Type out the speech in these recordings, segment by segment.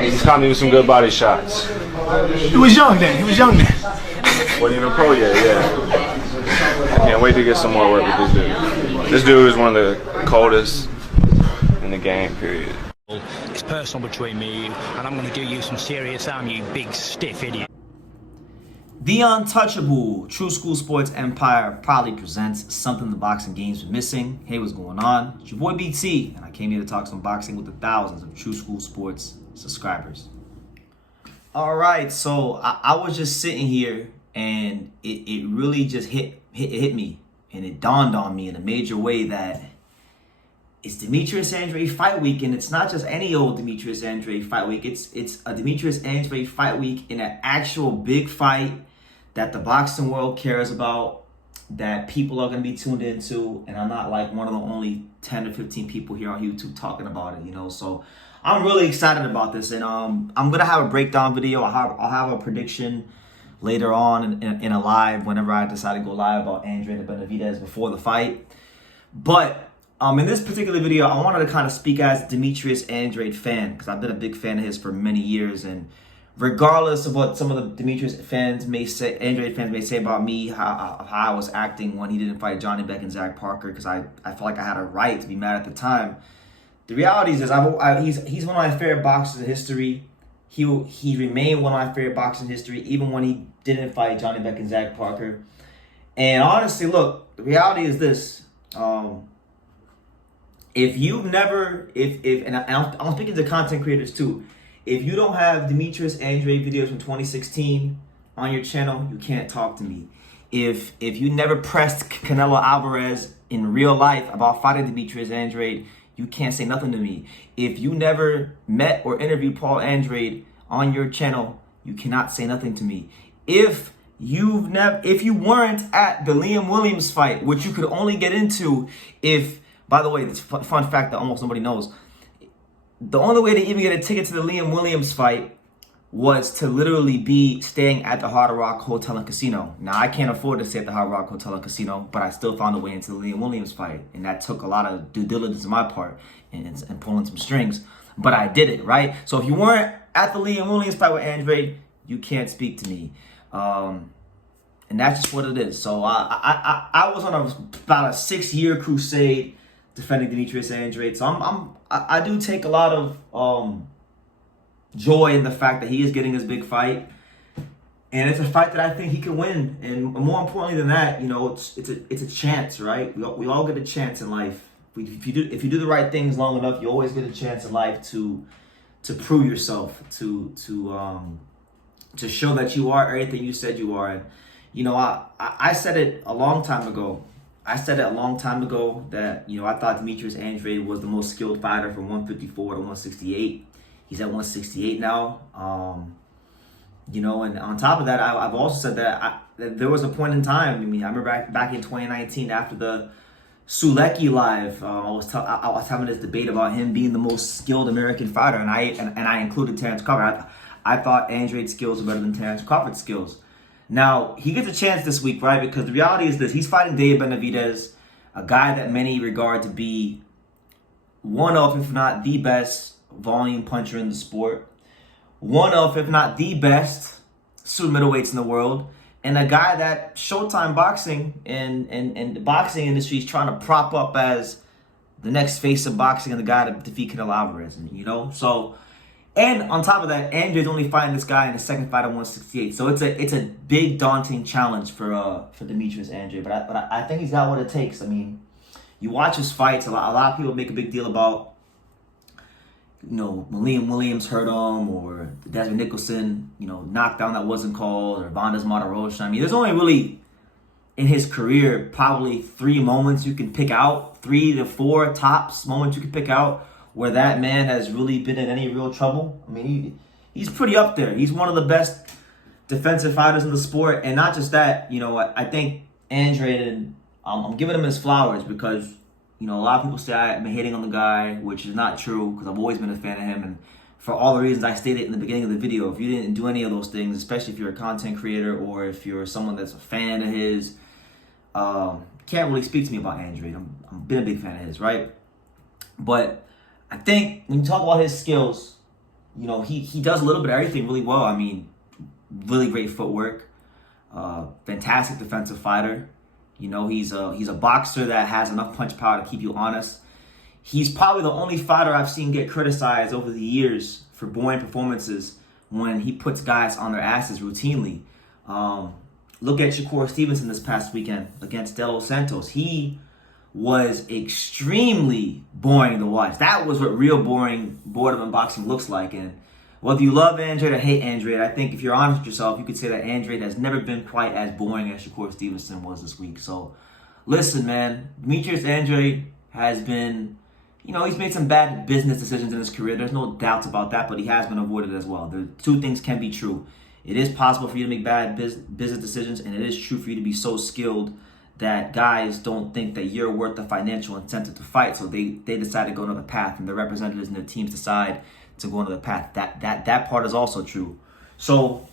He's caught me with some good body shots. He was young then. Wasn't even pro yet, yeah. I can't wait to get some more work with this dude. This dude is one of the coldest in the game, period. It's personal between me and you, and I'm going to do you some serious harm, you big stiff idiot. The Untouchable True School Sports Empire proudly presents something the boxing game's been missing. Hey, what's going on? It's your boy BT, and I came here to talk some boxing with the thousands of True School Sports subscribers. All right, so I was just sitting here, and it really just hit me, and it dawned on me in a major way that it's Demetrius Andrade fight week, and it's not just any old Demetrius Andrade fight week. It's a Demetrius Andrade fight week in an actual big fight that the boxing world cares about, that people are going to be tuned into, and I'm not like one of the only 10 or 15 people here on YouTube talking about it, you know. So I'm really excited about this, and I'm going to have a breakdown video. I'll have a prediction later on in a live whenever I decide to go live about David Benavidez before the fight. But in this particular video, I wanted to kind of speak as a Demetrius Andrade fan, because I've been a big fan of his for many years, and regardless of what some of the Demetrius fans may say, Andrade fans may say about me, how I was acting when he didn't fight Johnny Beck and Zach Parker, because I felt like I had a right to be mad at the time. The reality is he's one of my favorite boxers in history. He remained one of my favorite boxers in history, even when he didn't fight Johnny Beck and Zach Parker. And honestly, look, the reality is this. If you've never, and I'm speaking to content creators too, if you don't have Demetrius Andrade videos from 2016 on your channel, you can't talk to me. If you never pressed Canelo Alvarez in real life about fighting Demetrius Andrade, you can't say nothing to me. If you never met or interviewed Paul Andrade on your channel, you cannot say nothing to me. If you weren't at the Liam Williams fight, which you could only get into if, by the way, this fun fact that almost nobody knows, the only way to even get a ticket to the Liam Williams fight was to literally be staying at the Hard Rock Hotel and Casino. Now, I can't afford to stay at the Hard Rock Hotel and Casino, but I still found a way into the Liam Williams fight. And that took a lot of due diligence on my part and pulling some strings. But I did it, right? So if you weren't at the Liam Williams fight with Andrade, you can't speak to me. And that's just what it is. So I was on about a 6-year crusade defending Demetrius Andrade. So I do take a lot of joy in the fact that he is getting his big fight, and it's a fight that I think he can win. And more importantly than that, you know, it's a chance, right? We all get a chance in life. If you do the right things long enough, you always get a chance in life to prove yourself, to show that you are everything you said you are. And you know, I said it a long time ago. That, you know, I thought Demetrius Andrade was the most skilled fighter from 154 to 168. He's at 168 now. You know, and on top of that, I've also said that there was a point in time. I mean, I remember back in 2019 after the Sulecki live, I was having this debate about him being the most skilled American fighter, and I included Terrence Crawford. I thought Andrade's skills were better than Terrence Crawford's skills. Now, he gets a chance this week, right? Because the reality is this. He's fighting David Benavidez, a guy that many regard to be one of, if not the best, volume puncher in the sport. One of, if not the best, super middleweights in the world. And a guy that Showtime Boxing and the boxing industry is trying to prop up as the next face of boxing and the guy to defeat Canelo Alvarez, you know? So, and on top of that, Andre's only fighting this guy in the second fight at 168. So it's a big, daunting challenge for Demetrius Andrade. But I think he's got what it takes. I mean, you watch his fights. A lot of people make a big deal about, you know, Liam Williams hurt him, or Desmond Nicholson, you know, knockdown that wasn't called, or Vandes Martirosyan. I mean, there's only really in his career probably 3 moments you can pick out, 3 to 4 tops moments you can pick out, where that man has really been in any real trouble. I mean, he's pretty up there. He's one of the best defensive fighters in the sport. And not just that, you know, I think Andrade, and I'm giving him his flowers because, you know, a lot of people say I've been hating on the guy, which is not true because I've always been a fan of him. And for all the reasons I stated in the beginning of the video, if you didn't do any of those things, especially if you're a content creator or if you're someone that's a fan of his, can't really speak to me about Andrade. I've been a big fan of his, right? But I think when you talk about his skills, he does a little bit of everything really well. I mean, really great footwork, fantastic defensive fighter. He's a boxer that has enough punch power to keep you honest. He's probably the only fighter I've seen get criticized over the years for boring performances when he puts guys on their asses routinely. Look at Shakur Stevenson this past weekend against De Los Santos. He was extremely boring to watch. That was what real boredom in boxing looks like. And whether you love Andrade or hate Andrade, I think if you're honest with yourself, you could say that Andrade has never been quite as boring as Shakur Stevenson was this week. So, listen, man, Demetrius Andrade has been, he's made some bad business decisions in his career. There's no doubts about that, but he has been avoided as well. The two things can be true. It is possible for you to make bad business decisions, and it is true for you to be so skilled that guys don't think that you're worth the financial incentive to fight, so they decide to go another path, and the representatives and their teams decide to go another path. That part is also true. So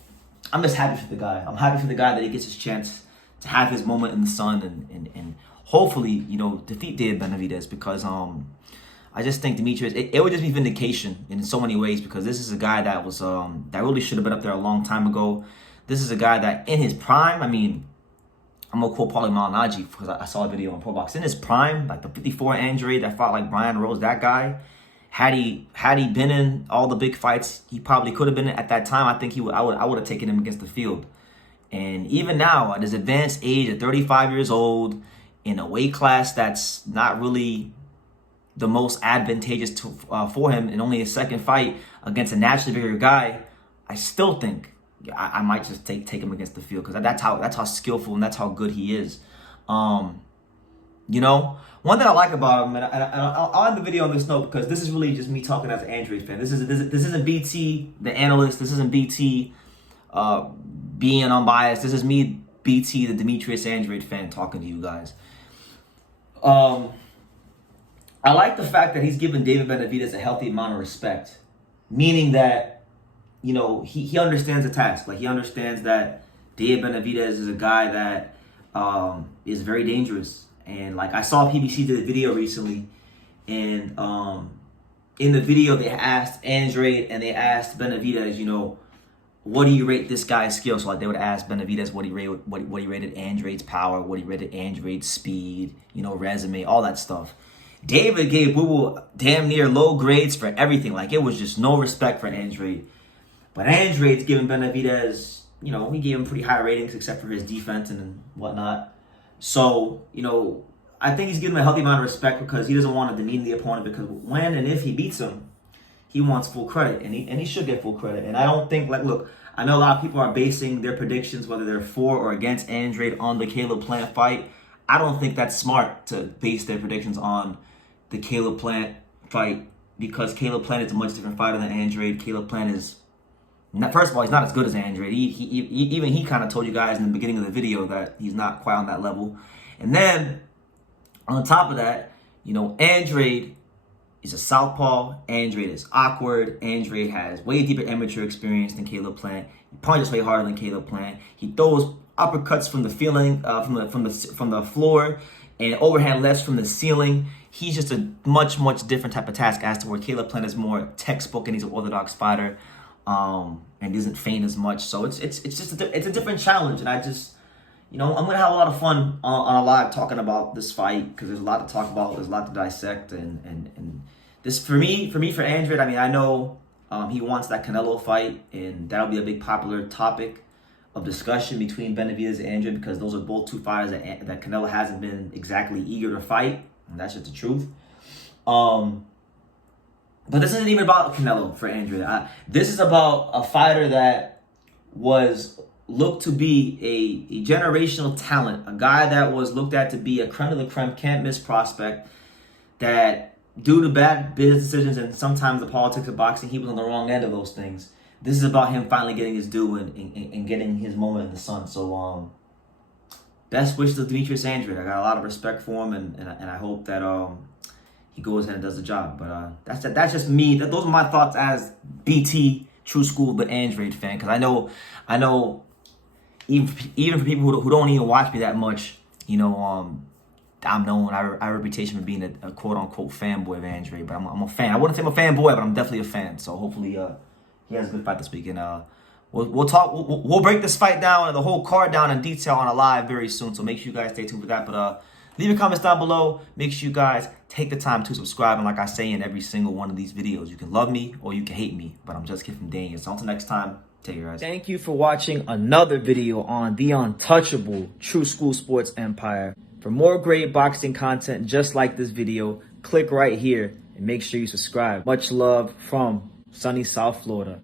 I'm just happy for the guy. I'm happy for the guy that he gets his chance to have his moment in the sun and hopefully, defeat David Benavidez, because I just think Demetrius, it would just be vindication in so many ways, because this is a guy that was that really should have been up there a long time ago. This is a guy that in his prime, I mean, I'm gonna quote Paulie Malignaggi because I saw a video on ProBox. In his prime, like the 54 Andrade that fought like Brian Rose, that guy, had he been in all the big fights, he probably could have been at that time. I think I would have taken him against the field. And even now, at his advanced age, at 35 years old, in a weight class that's not really the most advantageous for him, in only his second fight against a naturally bigger guy, I still think I might just take him against the field, because that's how skillful and that's how good he is. One thing I like about him, and I'll end the video on this note, because this is really just me talking as an Andrade fan. This isn't BT the analyst. This isn't BT being unbiased. This is me, BT the Demetrius Andrade fan, talking to you guys. I like the fact that he's given David Benavidez a healthy amount of respect, meaning that, he understands the task. Like, he understands that David Benavidez is a guy that is very dangerous. And, like, I saw PBC did a video recently, and in the video they asked Andrade and they asked Benavidez, what do you rate this guy's skill? So, like, they would ask Benavidez what he rated Andrade's power, what he rated Andrade's speed, resume, all that stuff. David gave Boo damn near low grades for everything. Like, it was just no respect for Andrade. But Andrade's giving Benavidez, he gave him pretty high ratings except for his defense and whatnot. So, I think he's giving him a healthy amount of respect, because he doesn't want to demean the opponent, because when and if he beats him, he wants full credit, and he should get full credit. And I don't think, look, I know a lot of people are basing their predictions, whether they're for or against Andrade, on the Caleb Plant fight. I don't think that's smart to base their predictions on the Caleb Plant fight, because Caleb Plant is a much different fighter than Andrade. Caleb Plant is, first of all, he's not as good as Andrade. He kind of told you guys in the beginning of the video that he's not quite on that level. And then, on top of that, Andrade is a southpaw. Andrade is awkward. Andrade has way deeper amateur experience than Caleb Plant. He punches way harder than Caleb Plant. He throws uppercuts from the from the floor and overhand lefts from the ceiling. He's just a much different type of task, as to where Caleb Plant is more textbook and he's an orthodox fighter, and doesn't feint as much. So it's a different challenge, and I just, I'm gonna have a lot of fun on a live talking about this fight, because there's a lot to talk about, there's a lot to dissect, and this for Andrade. I mean, I know he wants that Canelo fight, and that'll be a big popular topic of discussion between Benavidez and Andrade, because those are both two fighters that Canelo hasn't been exactly eager to fight, and that's just the truth. But this isn't even about Canelo for Andrade. This is about a fighter that was looked to be a generational talent, a guy that was looked at to be a creme de la creme, can't miss prospect, that due to bad business decisions and sometimes the politics of boxing, he was on the wrong end of those things. This is about him finally getting his due and getting his moment in the sun. So, best wishes to Demetrius Andrade. I got a lot of respect for him, and I hope that he goes ahead and does the job. But that's just me. Those are my thoughts as BT True School but Andrade fan, because I know even for people who don't even watch me that much, I'm known. I have a reputation for being a quote unquote fanboy of Andrade, but I'm a fan. I wouldn't say I'm a fanboy, but I'm definitely a fan. So hopefully he has a good fight this week, and we'll break this fight down and the whole card down in detail on a live very soon. So make sure you guys stay tuned for that. But leave your comments down below. Make sure you guys take the time to subscribe. And like I say in every single one of these videos, you can love me or you can hate me, but I'm just Kid from Daniel. So until next time, take care, guys. Thank you for watching another video on the untouchable True School Sports Empire. For more great boxing content just like this video, click right here and make sure you subscribe. Much love from sunny South Florida.